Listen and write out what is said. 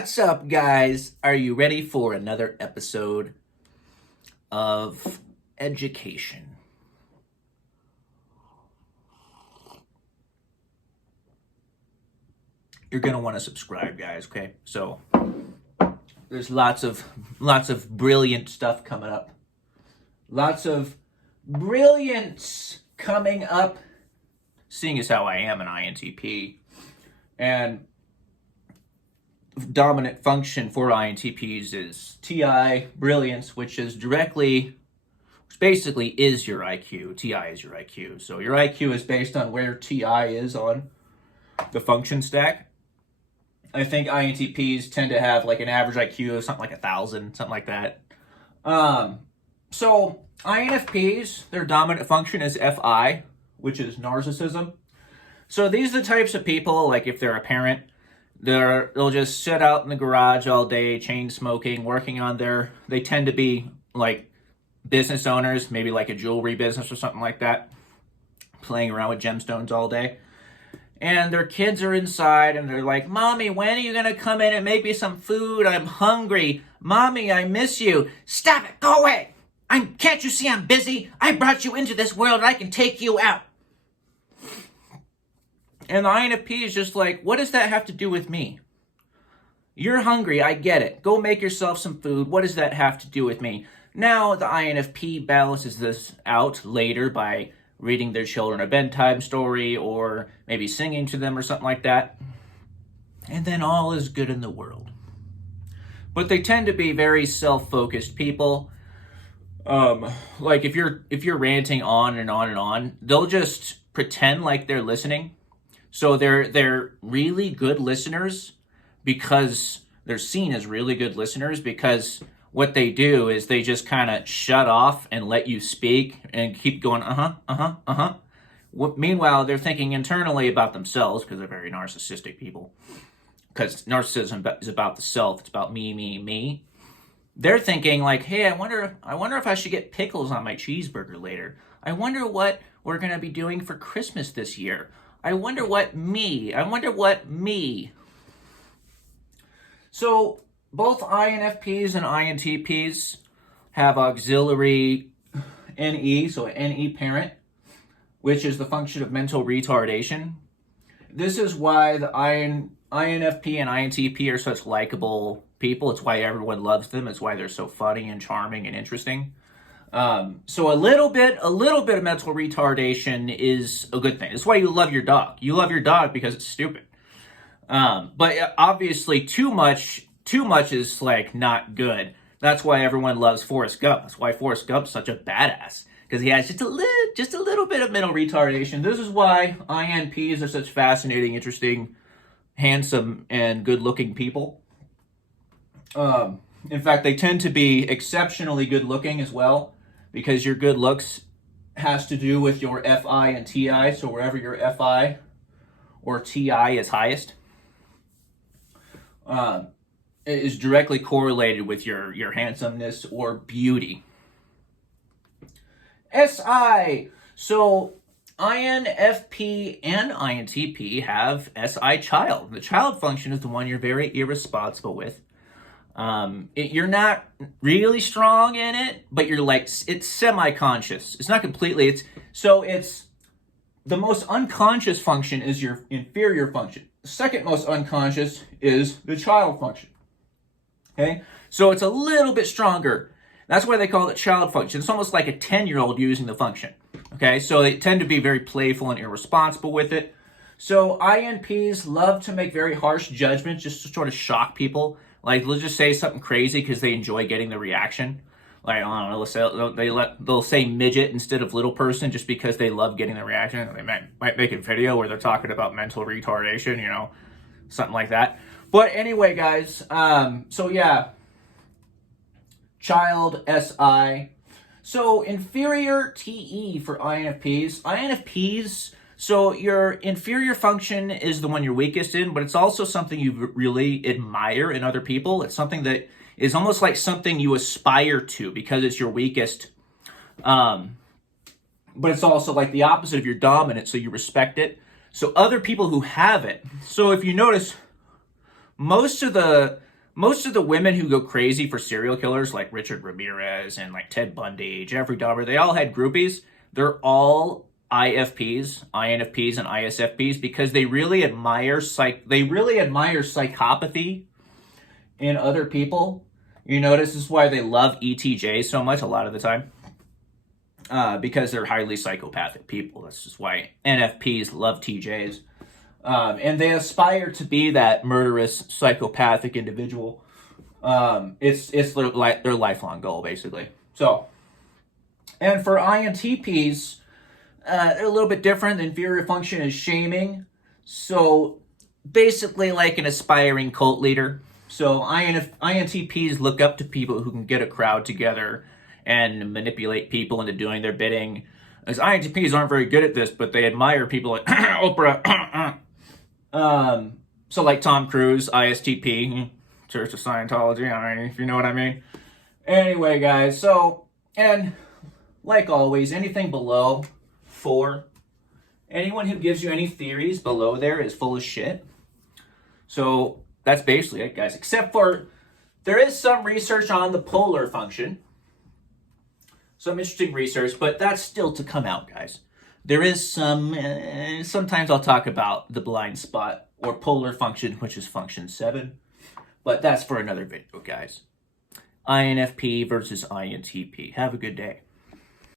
What's up, guys? Are you ready for another episode of education? You're gonna want to subscribe, guys, okay? So there's lots of brilliant stuff coming up. Lots of brilliance coming up, seeing as how I am an INTP. And dominant function for INTPs is TI, brilliance, which basically is your IQ. TI is your IQ. So your IQ is based on where TI is on the function stack. I think INTPs tend to have like an average IQ of something like 1,000, something like that. So INFPs, their dominant function is FI, which is narcissism. So these are the types of people, like if they're a parent, they'll just sit out in the garage all day, chain smoking, working on they tend to be like business owners, maybe like a jewelry business or something like that, playing around with gemstones all day. And their kids are inside and they're like, "Mommy, when are you going to come in and make me some food? I'm hungry. Mommy, I miss you." "Stop it. Go away. Can't you see I'm busy? I brought you into this world and I can take you out." And the INFP is just like, what does that have to do with me? You're hungry, I get it. Go make yourself some food. What does that have to do with me? Now the INFP balances this out later by reading their children a bedtime story or maybe singing to them or something like that. And then all is good in the world. But they tend to be very self-focused people. Like if you're ranting on and on and on, they'll just pretend like they're listening. So they're really good listeners because they're seen as really good listeners because what they do is they just kind of shut off and let you speak and keep going, Meanwhile, they're thinking internally about themselves because they're very narcissistic people. Because narcissism is about the self. It's about me. They're thinking like, hey, I wonder if I should get pickles on my cheeseburger later. I wonder what we're going to be doing for Christmas this year. I wonder what me. So both INFPs and INTPs have auxiliary NE, so NE parent, which is the function of mental retardation. This is why the INFP and INTP are such likable people. It's why everyone loves them. It's why they're so funny and charming and interesting. So a little bit of mental retardation is a good thing. That's why you love your dog. You love your dog because it's stupid. But obviously too much is like not good. That's why everyone loves Forrest Gump. That's why Forrest Gump's such a badass, because he has just a little bit of mental retardation. This is why INPs are such fascinating, interesting, handsome, and good-looking people. In fact, they tend to be exceptionally good-looking as well, because your good looks has to do with your FI and TI. So wherever your FI or TI is highest, it is directly correlated with your handsomeness or beauty. SI. So INFP and INTP have SI child. The child function is the one you're very irresponsible with. You're not really strong in it, but you're like, it's semi-conscious. It's not completely, it's the most unconscious function is your inferior function. The second most unconscious is the child function. Okay? So it's a little bit stronger. That's why they call it child function. It's almost like a 10-year-old using the function. Okay? So they tend to be very playful and irresponsible with it. So INPs love to make very harsh judgments just to sort of shock people. Like, they'll just say something crazy because they enjoy getting the reaction. Like, I don't know, they'll say midget instead of little person just because they love getting the reaction. They might make a video where they're talking about mental retardation, something like that. But anyway, guys, so yeah, child, SI. So inferior TE for INFPs. INFPs, so your inferior function is the one you're weakest in, but it's also something you really admire in other people. It's something that is almost like something you aspire to because it's your weakest. But it's also like the opposite of your dominant, so you respect it. So other people who have it. So if you notice, most of the most of the women who go crazy for serial killers like Richard Ramirez and like Ted Bundy, Jeffrey Dahmer, they all had groupies. They're all IFPs, INFPs, and ISFPs because they really admire psychopathy in other people. You notice this is why they love ETJ so much a lot of the time. Because they're highly psychopathic people. That's just why NFPs love TJs. And they aspire to be that murderous, psychopathic individual. It's their lifelong goal, basically. So, and for INTPs, they're a little bit different. The inferior function is shaming. So, basically like an aspiring cult leader. So, INTPs look up to people who can get a crowd together and manipulate people into doing their bidding. As INTPs aren't very good at this, but they admire people like Oprah. So like Tom Cruise, ISTP, Church of Scientology, I mean, if you know what I mean. Anyway, guys, so, and like always, anything below 4, anyone who gives you any theories below there is full of shit. So that's basically it, guys, except for there is some research on the polar function. Some interesting research, but that's still to come out, guys. There is some, sometimes I'll talk about the blind spot or polar function, which is function 7, but that's for another video, guys. INFP versus INTP. Have a good day.